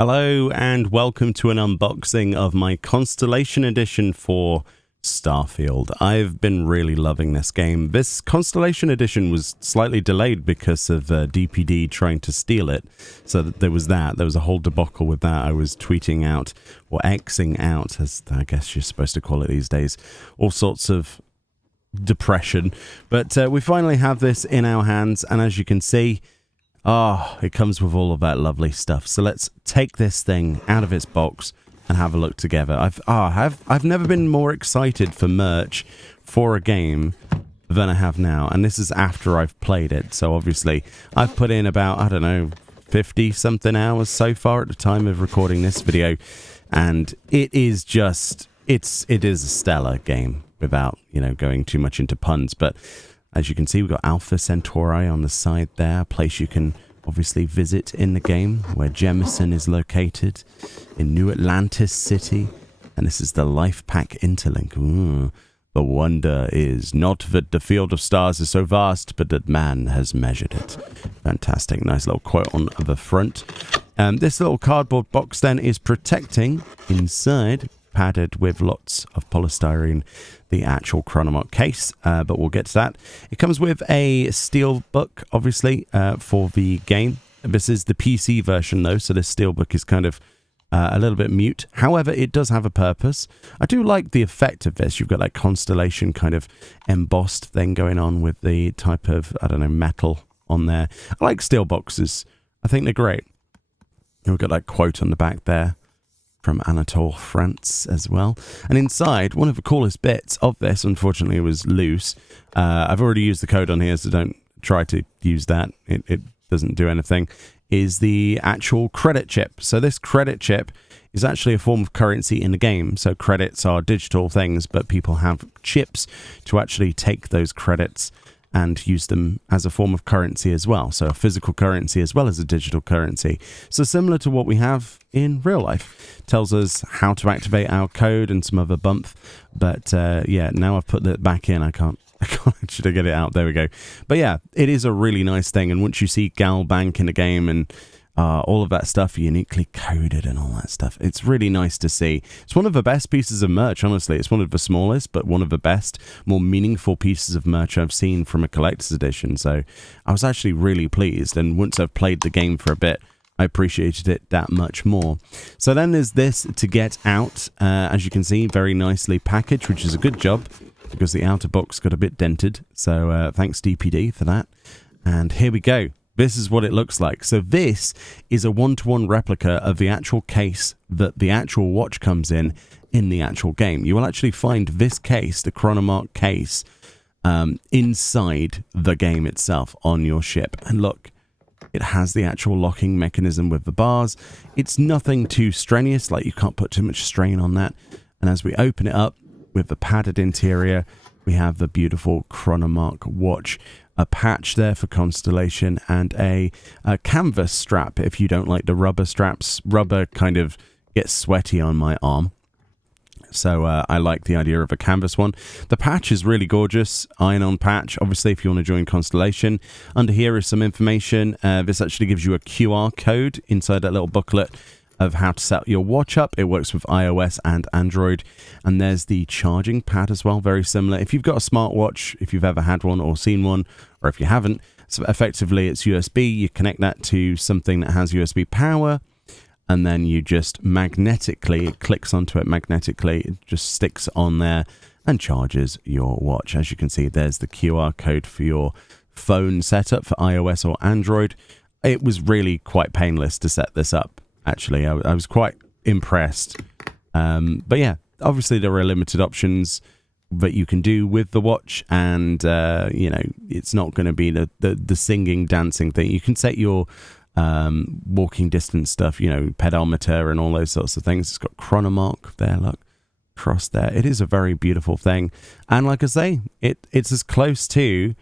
Hello and welcome to an unboxing of my Constellation edition for Starfield. I've been really loving this game. This Constellation edition was slightly delayed because of DPD trying to steal it. So there was that. There was a whole debacle with that. I was tweeting out, or Xing out, as I guess you're supposed to call it these days, all sorts of depression. But we finally have this in our hands, and as you can see, it comes with all of that lovely stuff. So let's take this thing out of its box and have a look together. I've never been more excited for merch for a game than I have now, and this is after I've played it. So obviously I've put in about, I don't know, 50 something hours so far at the time of recording this video, and it is just it is a stellar game without, going too much into puns. But as you can see, we've got Alpha Centauri on the side there, a place you can obviously visit in the game, where Jemison is located, in New Atlantis City. And this is the Life Pack interlink. Ooh, the wonder is not that the field of stars is so vast, but that man has measured it. Fantastic. Nice little quote on the front. This little cardboard box then is protecting inside, padded with lots of polystyrene, the actual Chronomark case, but we'll get to that. It comes with a steel book, obviously, for the game. This is the PC version, though, so this steel book is kind of a little bit mute. However, it does have a purpose. I do like the effect of this. You've got that Constellation kind of embossed thing going on with the type of, I don't know, metal on there. I like steel boxes. I think they're great. We've got that quote on the back there from Anatole France as well. And inside, one of the coolest bits of this, unfortunately it was loose. I've already used the code on here, so don't try to use that. It doesn't do anything. Is the actual credit chip. So this credit chip is actually a form of currency in the game. So credits are digital things, but people have chips to actually take those credits and use them as a form of currency as well. So a physical currency as well as a digital currency. So similar to what we have in real life. Tells us how to activate our code and some other bump. But yeah, now I've put that back in. I can't actually get it out. There we go. But yeah, it is a really nice thing. And once you see Gal Bank in the game and all of that stuff uniquely coded and all that stuff, it's really nice to see. It's one of the best pieces of merch, honestly. It's one of the smallest, but one of the best, more meaningful pieces of merch I've seen from a collector's edition. So I was actually really pleased. And once I've played the game for a bit, I appreciated it that much more. So then there's this to get out. As you can see, very nicely packaged, which is a good job because the outer box got a bit dented. So thanks DPD for that. And here we go. This is what it looks like. So this is a one-to-one replica of the actual case that the actual watch comes in the actual game. You will actually find this case, the Chronomark case, inside the game itself on your ship. And look, it has the actual locking mechanism with the bars. It's nothing too strenuous, like you can't put too much strain on that. And as we open it up with the padded interior, we have the beautiful Chronomark watch. A patch there for Constellation and a canvas strap if you don't like the rubber straps. Rubber kind of gets sweaty on my arm. So I like the idea of a canvas one. The patch is really gorgeous. Iron-on patch, obviously, if you want to join Constellation. Under here is some information. This actually gives you a QR code inside that little booklet of how to set your watch up. It works with iOS and Android. And there's the charging pad as well, very similar. If you've got a smartwatch, if you've ever had one or seen one, or if you haven't, so effectively it's USB. You connect that to something that has USB power, and then you just magnetically, it clicks onto it magnetically, it just sticks on there and charges your watch. As you can see, there's the QR code for your phone setup for iOS or Android. It was really quite painless to set this up. Actually, I was quite impressed. But yeah, obviously there are limited options that you can do with the watch, and it's not going to be the singing, dancing thing. You can set your walking distance stuff, pedometer and all those sorts of things. It's got Chronomark there, look, across there. It is a very beautiful thing, and like I say, it's as close to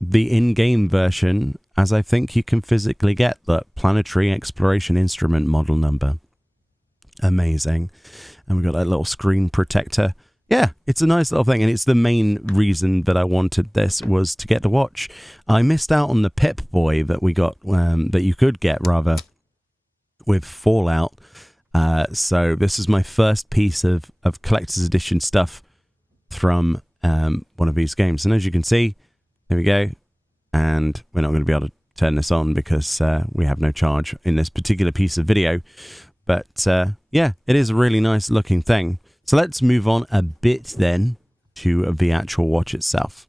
the in-game version as I think you can physically get. The Planetary Exploration Instrument model number. Amazing. And we've got that little screen protector. Yeah, it's a nice little thing, and it's the main reason that I wanted this, was to get the watch. I missed out on the Pip-Boy that we got, that you could get, rather, with Fallout. So this is my first piece of collector's edition stuff from one of these games. And as you can see, there we go. And we're not going to be able to turn this on because we have no charge in this particular piece of video. But yeah, it is a really nice looking thing. So let's move on a bit then to the actual watch itself.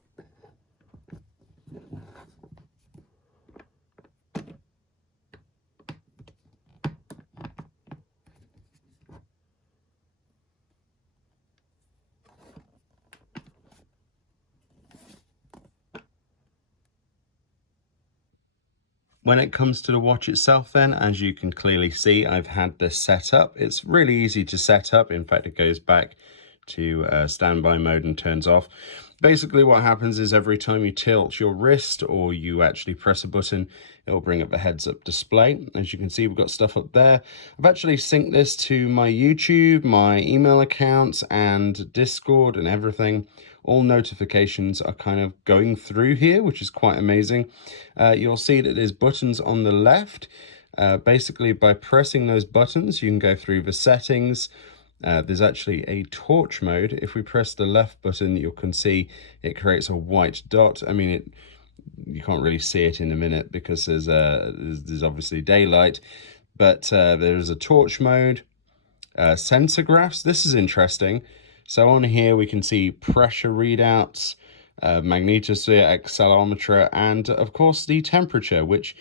When it comes to the watch itself then, as you can clearly see, I've had this set up. It's really easy to set up. In fact, it goes back to standby mode and turns off. Basically what happens is every time you tilt your wrist or you actually press a button, it'll bring up the heads up display. As you can see, we've got stuff up there. I've actually synced this to my YouTube, my email accounts and Discord and everything. All notifications are kind of going through here, which is quite amazing. You'll see that there's buttons on the left. Basically by pressing those buttons, you can go through the settings. There's actually a torch mode. If we press the left button, you can see it creates a white dot. I mean, you can't really see it in a minute because there's obviously daylight, but there's a torch mode, sensor graphs. This is interesting. So on here we can see pressure readouts, magnetosphere, accelerometer, and of course the temperature, which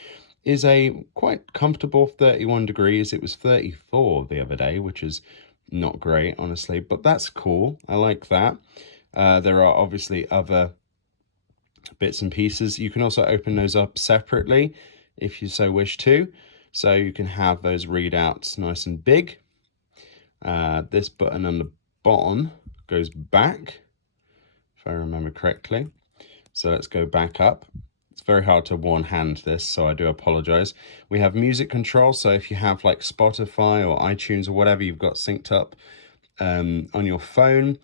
is a quite comfortable 31 degrees. It was 34 the other day, which is not great, honestly, but that's cool. I like that. There are obviously other bits and pieces. You can also open those up separately if you so wish to. So you can have those readouts nice and big. This button on the bottom goes back, if I remember correctly. So let's go back up. It's very hard to one hand this, so I do apologize. We have music control, so if you have like Spotify or iTunes or whatever you've got synced up on your phone,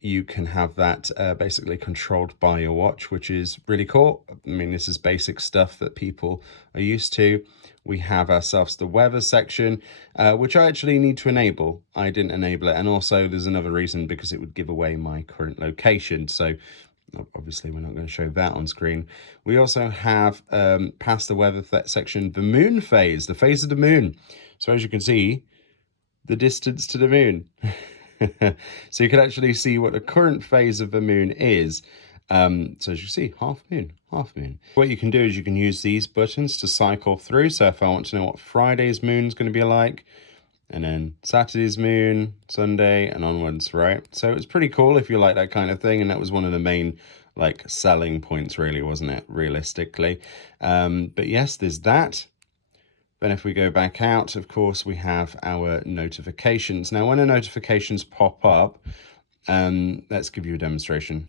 you can have that basically controlled by your watch, which is really cool. I mean, this is basic stuff that people are used to. We have ourselves the weather section, which I actually need to enable. I didn't enable it. And also there's another reason, because it would give away my current location. So obviously we're not going to show that on screen. We also have past the weather section, the moon phase, the phase of the moon. So as you can see, the distance to the moon. So you can actually see what the current phase of the moon is. So as you see, half moon, half moon. What you can do is you can use these buttons to cycle through. So if I want to know what Friday's moon is going to be like, and then Saturday's moon, Sunday, and onwards, right? So it's pretty cool if you like that kind of thing. And that was one of the main like selling points, really, wasn't it? Realistically. But yes, there's that. Then if we go back out, of course, we have our notifications. Now, when the notifications pop up, let's give you a demonstration.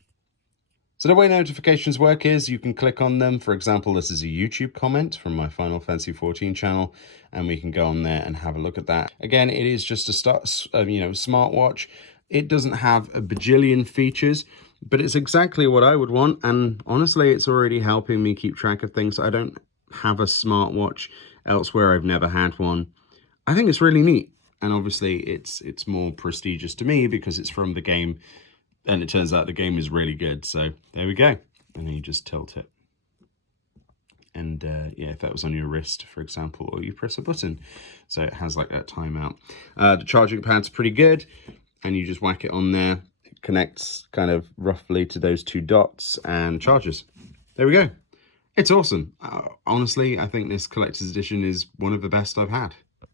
So the way notifications work is you can click on them. For example, this is a YouTube comment from my Final Fantasy 14 channel, and we can go on there and have a look at that. Again, it is just a smartwatch. It doesn't have a bajillion features, but it's exactly what I would want. And honestly, it's already helping me keep track of things. I don't have a smartwatch elsewhere. I've never had one. I think it's really neat. And obviously it's more prestigious to me because it's from the game. And it turns out the game is really good. So there we go. And then you just tilt it. And yeah, if that was on your wrist, for example, or you press a button. So it has like that timeout. The charging pad's pretty good. And you just whack it on there. It connects kind of roughly to those two dots and charges. There we go. It's awesome. Honestly, I think this collector's edition is one of the best I've had.